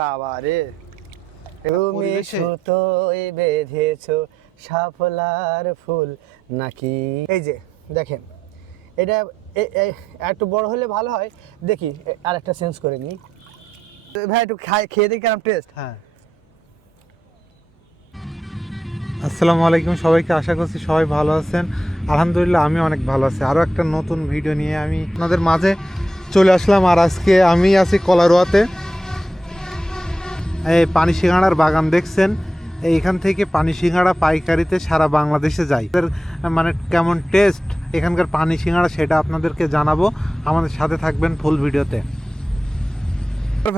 বাবা রে, তুমি সুতোয় বেঁধেছো শাপলার ফুল নাকি? এই যে দেখেন, এটা একটু বড় হলে ভালো হয়। দেখি আর একটা চেঞ্জ করে নিই ভাই, একটু খেয়ে দেখি কেমন টেস্ট। হ্যাঁ, আসসালামু আলাইকুম সবাইকে, আশা করছি সবাই ভালো আছেন। আলহামদুলিল্লাহ আমি অনেক ভালো আছি। আরও একটা নতুন ভিডিও নিয়ে আমি আপনাদের মাঝে চলে আসলাম। আর আজকে আমি আছি কলারোয়াতে। এই পানি সিঙ্গাড়ার বাগান দেখছেন, এইখান থেকে পানি সিঙ্গাড়া পাইকারিতে সারা বাংলাদেশে যায়। মানে কেমন টেস্ট এখানকার পানি সিঙ্গাড়া সেটা আপনাদেরকে জানাবো। আমাদের সাথে থাকবেন ফুল ভিডিওতে।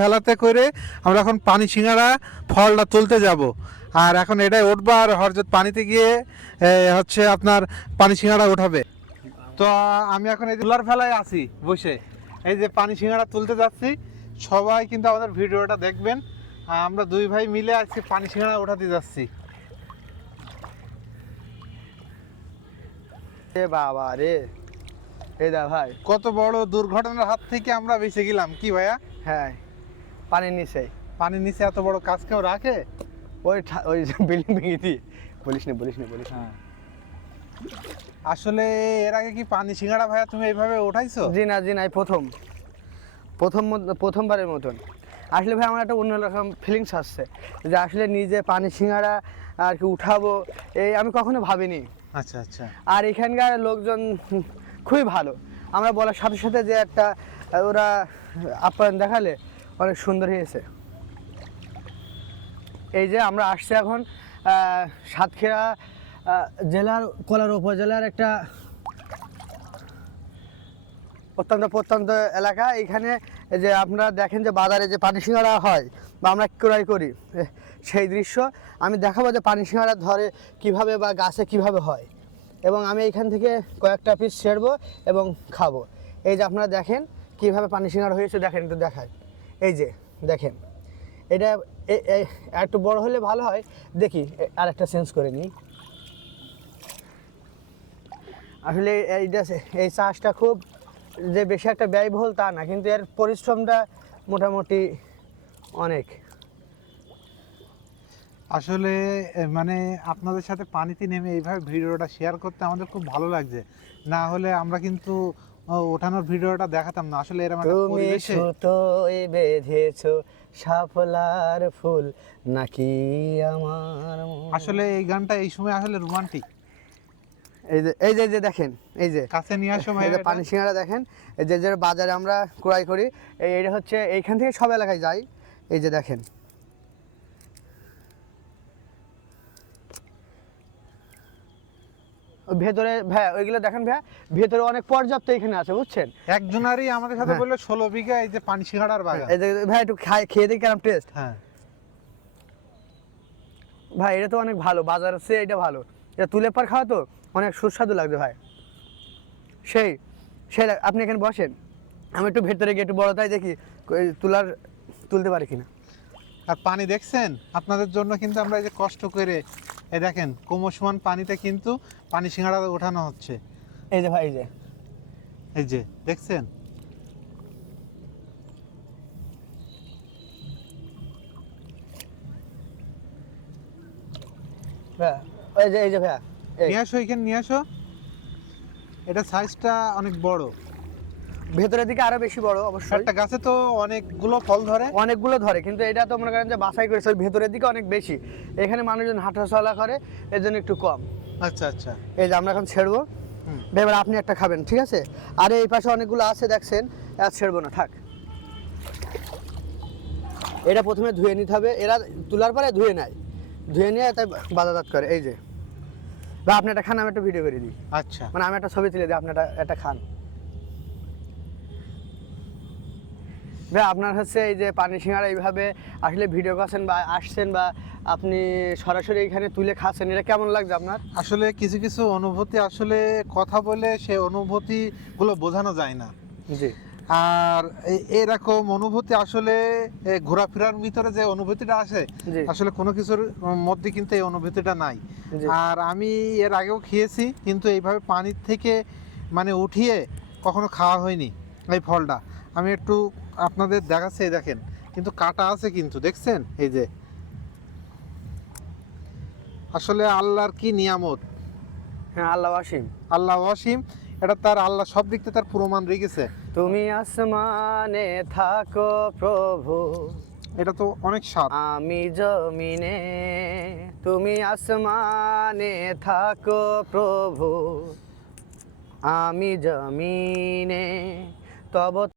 ভেলাতে করে আমরা এখন পানি সিঙ্গাড়া ফলটা তুলতে যাব। আর এখন এটাই উঠবো, আর হরজত পানিতে গিয়ে হচ্ছে আপনার পানি সিঙ্গাড়া উঠাবে। তো আমি এখন এই তুলার ফেলায় আছি বসে, এই যে পানি সিঙ্গাড়া তুলতে যাচ্ছি। সবাই কিন্তু আমাদের ভিডিওটা দেখবেন। আমরা দুই ভাই মিলে আজকে পানি সিঙ্গাড়া উঠাতে যাচ্ছি। বাবা রে, এই দা ভাই, কত বড় দুর্ঘটনার হাত থেকে আমরা বেঁচে গেলাম কি ভাইয়া? হ্যাঁ পানির নিচে। পানির নিচে এত বড় কাজ কেউ রাখে? ওই বিল্ডিং ভেঙে দিয়ে বলিস না। হ্যাঁ, আসলে এর আগে কি পানি সিঙ্গাড়া ভাইয়া তুমি এইভাবে উঠাইছো? জি না এই প্রথমবারের মতন। আসলে ভাই আমার একটা অন্যরকম ফিলিংস আসছে যে আসলে নিজে পানি সিঙ্গাড়া আর কি উঠাবো, এই আমি কখনো ভাবিনি। আচ্ছা আচ্ছা। আর এখানকার লোকজন খুবই ভালো। আমরা বলার সাথে সাথে যে একটা ওরা আপ্যায়ন দেখালে অনেক সুন্দর হয়েছে। এই যে আমরা আসছি এখন সাতক্ষীরা জেলার কোলার উপজেলার একটা প্রত্যন্ত এলাকা। এইখানে যে আপনারা দেখেন যে বাজারে যে পানি সিঙ্গাড়া হয় বা আমরা ক্রয় করি, সেই দৃশ্য আমি দেখাবো যে পানি সিঙ্গাড়া ধরে কিভাবে বা গাছে কিভাবে হয়। এবং আমি এইখান থেকে কয়েকটা পিস ছেড়বো এবং খাবো। এই যে আপনারা দেখেন কিভাবে পানি সিঙ্গাড়া হয়েছে, দেখেন একটু দেখায়। এই যে দেখেন, এটা একটু বড় হলে ভালো হয়। দেখি আর একটা চেঞ্জ করে নিই। আসলে এই চাষটা খুব যে বেশি একটা ব্যয়বহুল তা না, কিন্তু এর পরিশ্রমটা মোটামুটি অনেক। আসলে মানে আপনাদের সাথে পানিতে নেমে এইভাবে ভিডিওটা শেয়ার করতে আমাদের খুব ভালো লাগছে। না হলে আমরা কিন্তু ওঠানোর ভিডিওটা দেখাতাম না। আসলে এরকম একটা তুমি পরিবেশে সুতোয় বেঁধেছো শাপলার ফুল নাকি আমার মন। আসলে এই গানটা এই সময় আসলে রোমান্টিক। এই যে দেখেন, এই যে কাছে নিয়ে আসো ভাই, এই যে পানি সিঙ্গাড়া দেখেন, এই যে বাজারে আমরা ক্রয় করি, এইটা হচ্ছে এইখান থেকে সব এলাকায় যাই। এই যে দেখেন, ভেতরে ভাই ওইগুলো দেখেন ভাই, ভেতরে অনেক পর্যাপ্ত এখানে আছে, বুঝছেন। একজনারই আমাদের সাথে বললো 16 বিঘা এই যে পানি সিঙ্গাড়ার বাগান। এই যে ভাই একটু খেয়ে দেখি কেমন টেস্ট। হ্যাঁ ভাই এটা তো অনেক ভালো, বাজার হচ্ছে এটা ভালো। এটা তুলে পার খাওয়া তো অনেক সুস্বাদু লাগবে ভাই। সেই সেই আপনি এখানে বসেন, আমি একটু ভেতরে গিয়ে একটু বড় তাই দেখি তুলতে পারি কিনা। আর পানি দেখছেন, আপনাদের জন্য কিন্তু আমরা এই যে কষ্ট করে এই দেখেন কোমসমান পানিতে কিন্তু পানি সিঙ্গাড়া ওঠানো হচ্ছে। এই যে ভাই, এই যে দেখছেন, ভাইয়া এই যে ভাইয়া, নিয়ে আসো এখানে নিয়ে আসো। এটা সাইজটা অনেক বড়, ভেতরের দিকে আরো বেশি বড় অবশ্যই। একটা গাছে তো অনেকগুলো ফল ধরে, অনেকগুলো ধরে, কিন্তু এটা তো মনে করেন যে বাছাই করেছে ওই ভেতরের দিকে অনেক বেশি। এখানে মানুষজন হাঁটাচলা করে, এর জন্য একটু কম। আচ্ছা আচ্ছা। এই যে আমরা এখন ছেড়বো, এবার আপনি একটা খাবেন, ঠিক আছে? আর এই পাশে অনেকগুলো আছে দেখছেন, আর ছেড়বো না, থাক। এটা প্রথমে ধুয়ে নিতে হবে, এরা তোলার পরে ধুয়ে নেয়, ধুয়ে নিয়ে তাই বাজারজাত করে। এই যে বা আপনি একটা খান, আমি একটা ভিডিও করে দিই। আচ্ছা, মানে আমি একটা ছবি তুলে দিই, আপনি একটা খান। ভাই আপনার হচ্ছে এই যে পানি সিঙ্গাড়া এইভাবে আসলে ভিডিও করছেন বা আসছেন বা আপনি সরাসরি এখানে তুলে খাচ্ছেন, এটা কেমন লাগছে আপনার? আসলে কিছু কিছু অনুভূতি আসলে কথা বলে সে অনুভূতিগুলো বোঝানো যায় না। জি। আর এরকম অনুভূতি আসলে ঘোরাফেরার ভিতরে যে অনুভূতিটা আসে, আসলে কোনো কিছুর মধ্যে কিন্তু এই অনুভূতিটা নাই। আর আমি এর আগেও খেয়েছি, কিন্তু এইভাবে পানির থেকে মানে উঠিয়ে কখনো খাওয়া হয়নি এই ফলটা। আমি একটু আপনাদের দেখাচ্ছি, দেখেন কিন্তু কাটা আছে, কিন্তু দেখছেন এই যে, আসলে আল্লাহর কি নিয়ামত। হ্যাঁ, আল্লাহ অসীম। আল্লাহ অসীম, এটা তার আল্লাহ সব দিক থেকে তার প্রমাণ রেখেছে। তুমি আসমানে থাকো প্রভু, এটা তো অনেক স্বাদ। আমি জমিনে। তুমি আসমানে থাকো প্রভু, আমি জমিনে। তব